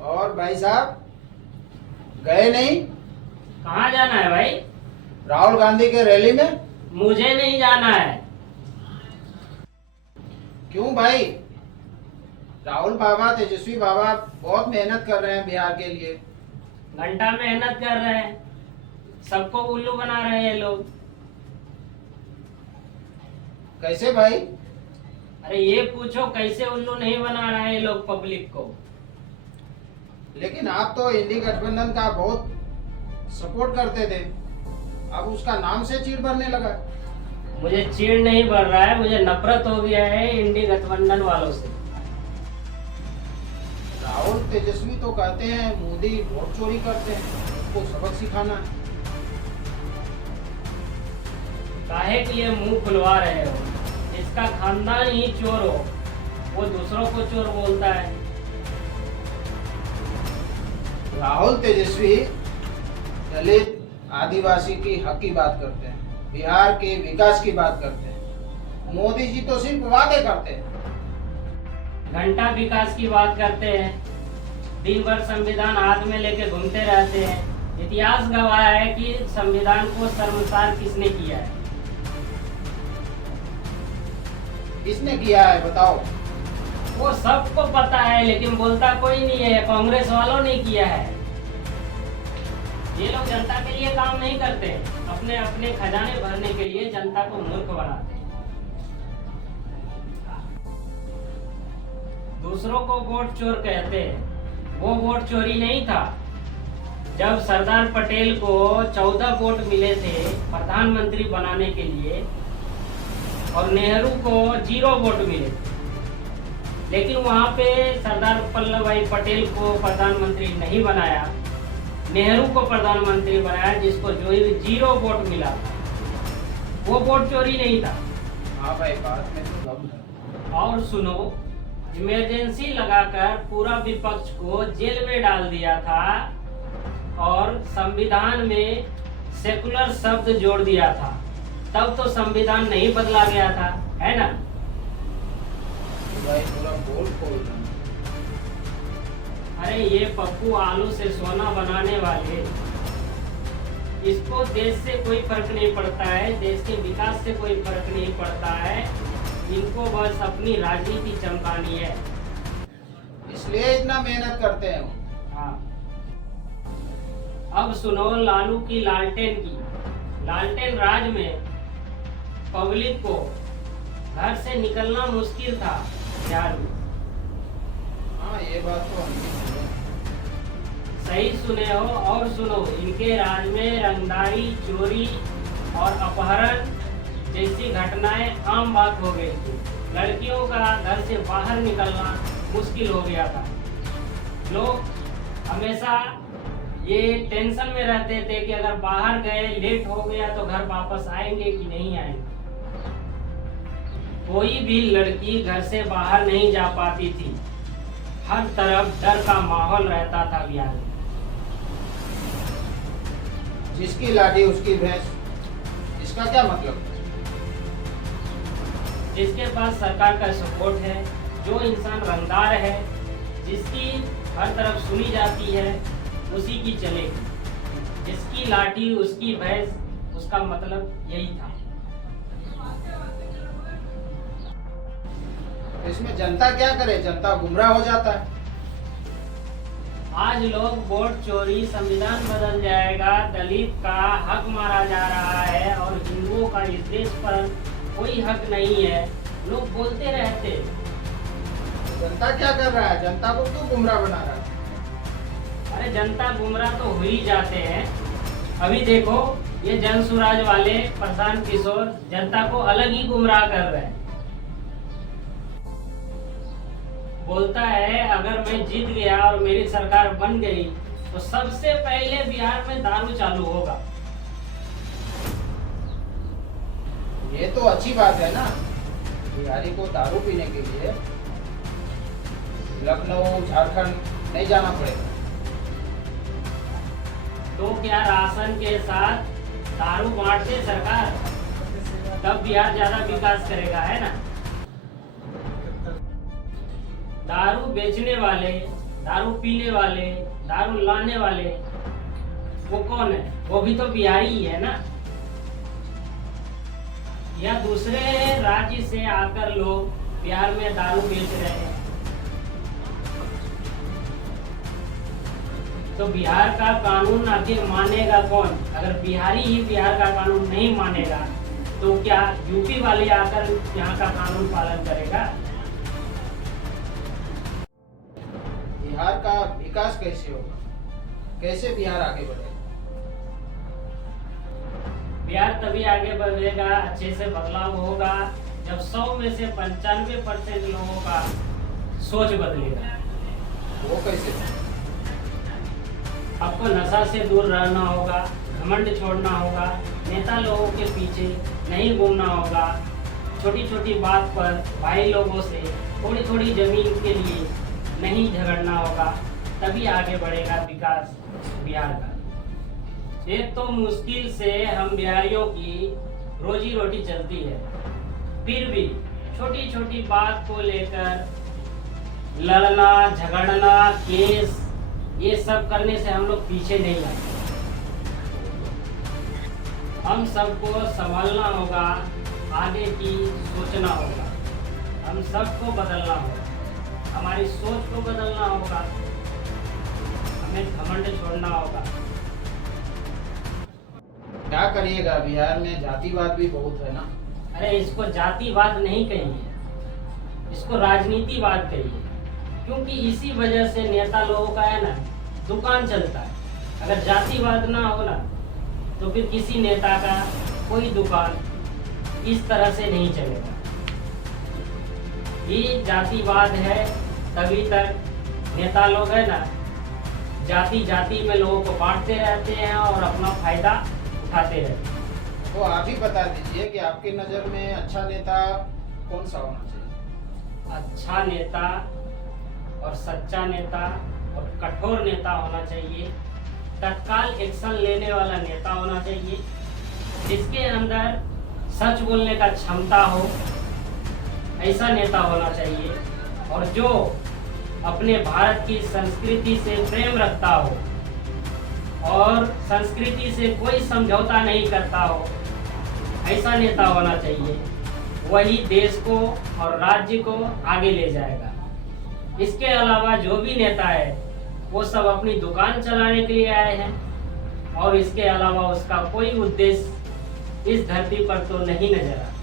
और भाई साहब गए नहीं? कहाँ जाना है भाई? राहुल गांधी के रैली में। मुझे नहीं जाना है। क्यों भाई? राहुल बाबा, तेजस्वी बाबा बहुत मेहनत कर रहे हैं बिहार के लिए। घंटा मेहनत कर रहे हैं, सबको उल्लू बना रहे हैं लोग। कैसे भाई? अरे ये पूछो कैसे उल्लू नहीं बना रहे हैं लोग पब्लिक को। लेकिन आप तो इंडी गठबंधन का बहुत सपोर्ट करते थे, अब उसका नाम से चीड़ भरने लगा। मुझे चीड़ नहीं बढ़ रहा है, मुझे नफरत हो गया है इंडी गठबंधन वालों से। राहुल तेजस्वी तो कहते हैं मोदी वोट चोरी करते हैं, उसको सबक सिखाना है। काहे के लिए मुंह खुलवा रहे हो? इसका खानदान ही चोर हो, वो दूसरों को चोर बोलता है। राहुल तेजस्वी दलित आदिवासी की हक की बात करते हैं, बिहार के विकास की बात करते हैं। मोदी जी तो सिर्फ वादे करते हैं। घंटा विकास की बात करते हैं, दिन भर संविधान हाथ में लेके घूमते रहते हैं। इतिहास गवाह है कि संविधान को शर्मसार किसने किया है। किसने किया है बताओ? वो सबको पता है लेकिन बोलता कोई नहीं है। कांग्रेस वालों ने किया है। ये लोग जनता के लिए काम नहीं करते, अपने अपने खजाने भरने के लिए जनता को मूर्ख बनाते हैं। दूसरों को वोट चोर कहते हैं, वो वोट चोरी नहीं था। जब सरदार पटेल को 14 वोट मिले थे प्रधानमंत्री बनाने के लिए और नेहरू को 0 वोट मिले थे, लेकिन वहां पे सरदार वल्लभ भाई पटेल को प्रधानमंत्री नहीं बनाया, नेहरू को प्रधानमंत्री बनाया, जिसको जो 0 वोट मिला था। वो वोट चोरी नहीं था। हाँ भाई, बात में तो दम है। और सुनो, इमरजेंसी लगाकर पूरा विपक्ष को जेल में डाल दिया था और संविधान में सेकुलर शब्द जोड़ दिया था, तब तो संविधान नहीं बदला गया था, है ना? भाई पूरा बोल खोल रहा है। अरे ये पप्पू आलू से सोना बनाने वाले, इसको देश से कोई फर्क नहीं पड़ता है, देश के विकास से कोई फर्क नहीं पड़ता है। इनको बस अपनी राजनीति चमकानी है, इसलिए इतना मेहनत करते हैं वो। हाँ। अब सुनो लालू की लालटेन की। लालटेन राज में पब्लिक को घर से निकलना मुश्किल था बिहार में। हाँ, ये बात तो हम भी सुने। सही सुने हो। और सुनो, इनके राज में रंगदारी, चोरी और अपहरण जैसी घटनाएं आम बात हो गई थी। लड़कियों का घर से बाहर निकलना मुश्किल हो गया था। लोग हमेशा ये टेंशन में रहते थे कि अगर बाहर गए, लेट हो गया तो घर वापस आएंगे कि नहीं आएंगे। कोई भी लड़की घर से बाहर नहीं जा पाती थी। हर तरफ डर का माहौल रहता था बिहार में। जिसकी लाठी उसकी भैंस, इसका क्या मतलब? जिसके पास सरकार का सपोर्ट है, जो इंसान रंगदार है, जिसकी हर तरफ सुनी जाती है, उसी की चलेगी। जिसकी लाठी उसकी भैंस, उसका मतलब यही था। इसमें जनता क्या करे? जनता गुमराह हो जाता है। आज लोग वोट चोरी, संविधान बदल जाएगा, दलित का हक मारा जा रहा है और हिंदुओं का इस देश पर कोई हक नहीं है, लोग बोलते रहते। जनता क्या कर रहा है? जनता को क्यों गुमराह बना रहा है? अरे जनता गुमराह तो हो ही जाते हैं। अभी देखो, ये जन सुराज वाले प्रशांत किशोर जनता को अलग ही गुमराह कर रहे हैं। बोलता है अगर मैं जीत गया और मेरी सरकार बन गई तो सबसे पहले बिहार में दारू चालू होगा। ये तो अच्छी बात है ना, बिहारी को दारू पीने के लिए लखनऊ, झारखंड नहीं जाना पड़ेगा। तो क्या राशन के साथ दारू बांटते सरकार, तब बिहार ज्यादा विकास करेगा, है ना? दारू बेचने वाले दारू पीने वाले, दारू लाने वाले, वो कौन है? वो भी तो बिहारी ही है ना। या दूसरे राज्य से आकर लोग बिहार में दारू बेच रहे हैं। तो बिहार का कानून आखिर मानेगा कौन? अगर बिहारी ही बिहार का कानून नहीं मानेगा तो क्या यूपी वाले आकर यहाँ का कानून पालन करेगा? बिहार का विकास कैसे होगा? कैसे बिहार आगे बढ़ेगा? बिहार तभी आगे बढ़ेगा, अच्छे से बदलाव होगा, जब 100 में से 95% लोगों का सोच बदलेगा। वो कैसे? आपको नशा से दूर रहना होगा, घमंड छोड़ना होगा, नेता लोगों के पीछे नहीं घूमना होगा, छोटी छोटी बात पर भाई लोगों से थोड़ी थोड़ी जमीन के लिए नहीं झगड़ना होगा, तभी आगे बढ़ेगा विकास बिहार का। एक तो मुश्किल से हम बिहारियों की रोजी रोटी चलती है, फिर भी छोटी छोटी बात को लेकर लड़ना, झगड़ना, केस, ये सब करने से हम लोग पीछे नहीं आते। हम सबको संभालना होगा, आगे की सोचना होगा, हम सबको बदलना होगा, हमारी सोच को बदलना होगा, हमें घमंड छोड़ना होगा। क्या करिएगा? बिहार में जातिवाद भी बहुत है ना। अरे इसको जातिवाद नहीं कहिए, इसको राजनीतिवाद कहिए, क्योंकि इसी वजह से नेता लोगों का है ना दुकान चलता है। अगर जातिवाद ना हो ना तो फिर किसी नेता का कोई दुकान इस तरह से नहीं चलेगा। ये जातिवाद है, तभी तक नेता लोग है ना जाति जाति में लोगों को बांटते रहते हैं और अपना फायदा उठाते रहते हैं। तो आप ही बता दीजिए कि आपकी नज़र में अच्छा नेता कौन सा होना चाहिए? अच्छा नेता और सच्चा नेता और कठोर नेता होना चाहिए, तत्काल एक्शन लेने वाला नेता होना चाहिए, जिसके अंदर सच बोलने का क्षमता हो, ऐसा नेता होना चाहिए, और जो अपने भारत की संस्कृति से प्रेम रखता हो और संस्कृति से कोई समझौता नहीं करता हो, ऐसा नेता होना चाहिए। वही देश को और राज्य को आगे ले जाएगा। इसके अलावा जो भी नेता है वो सब अपनी दुकान चलाने के लिए आए हैं और इसके अलावा उसका कोई उद्देश्य इस धरती पर तो नहीं नजर आता।